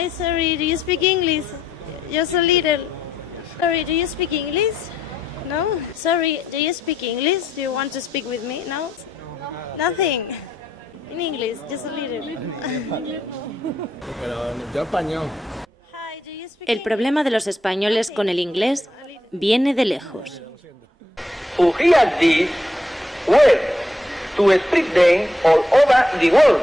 Hi, sorry, do you speak English? Just a little. Sorry, do you speak English? No? Sorry, do you speak English? Do you want to speak with me? No? Nothing. In English, just a little. Pero yo español. Hi, do you speak El problema de los españoles con el inglés viene de lejos. Who hear this, well, to speak them all over the world.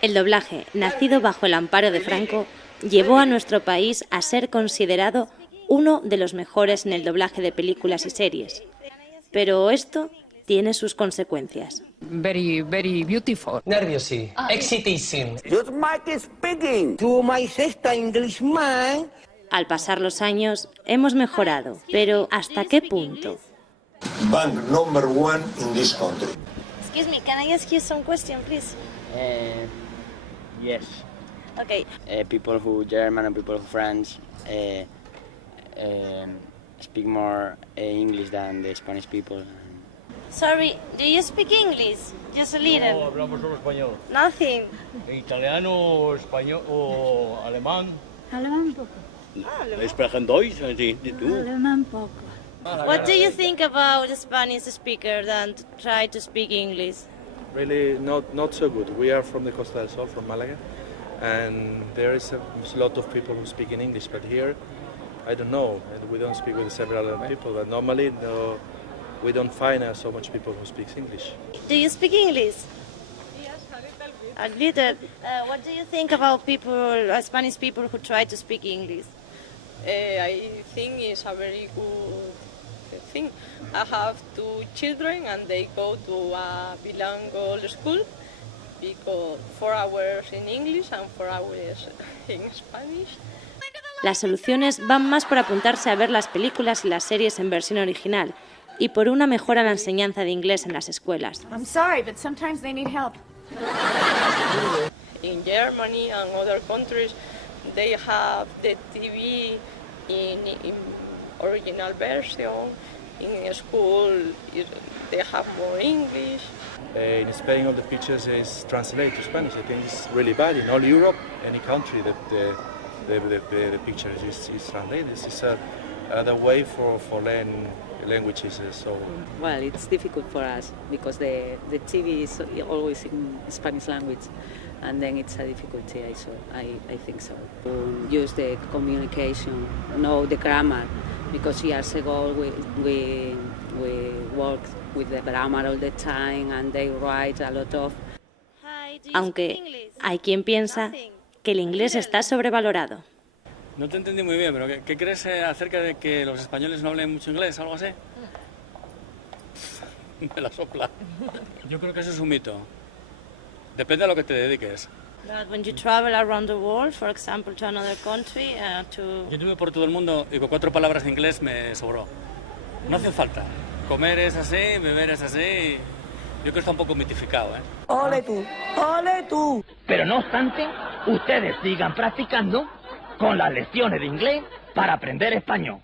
El doblaje, nacido bajo el amparo de Franco, llevó a nuestro país a ser considerado uno de los mejores en el doblaje de películas y series. Pero esto tiene sus consecuencias. Very beautiful. Nerviosi, excitation. Just Mike speaking to my sister Englishman. Al pasar los años, hemos mejorado, pero ¿hasta qué punto? Bank number one in this country. Excuse me, can I ask you some question, please? Yes. Okay. People who German and people who French speak more English than the Spanish people. Sorry, do you speak English? Just a little. No, hablamos solo español. Nothing. Italiano, español o alemán. Alemán poco. Sprechen Deutsch, sí, tú. Alemán poco. What do you think about the Spanish speaker that try to speak English? Really not so good. We are from the Costa del Sol, from Malaga, and there is a lot of people who speak in English, but here, I don't know, and we don't speak with several other people, but normally no, we don't find so much people who speak English. Do you speak English? Yes, A little. What do you think about people, Spanish people who try to speak English? I think it's a very good thing. I have two children and they go to a bilingual school because 4 hours in English and 4 hours in Spanish. Las soluciones van más por apuntarse a ver las películas y las series en versión original y por una mejora en la enseñanza de inglés en las escuelas. I'm sorry, but sometimes they need help. In Germany and other countries, they have the TV in original version. In school, they have more English. In Spain, all the pictures is translated to Spanish. I think it's really bad in all Europe, any country that the picture is translated. This is the way for learning languages. So. Well, it's difficult for us because the TV is always in Spanish language, and then it's a difficulty. I think so. Use the communication, know the grammar, because years ago we work with the grammar all the time, and they write a lot of. Aunque hay quien piensa que el inglés está sobrevalorado. No te entendí muy bien, pero ¿qué crees acerca de que los españoles no hablen mucho inglés, algo así? Me la sopla. Yo creo que eso es un mito. Depende de a lo que te dediques. But when you travel around the world, for example, to another country, Yo estuve por todo el mundo y con 4 palabras de inglés me sobró. No hace falta. Comer es así, beber es así. Yo creo que está un poco mitificado, ¿eh? ¡Ole tú! ¡Ole tú! Pero no obstante, ustedes sigan practicando con las lecciones de inglés para aprender español.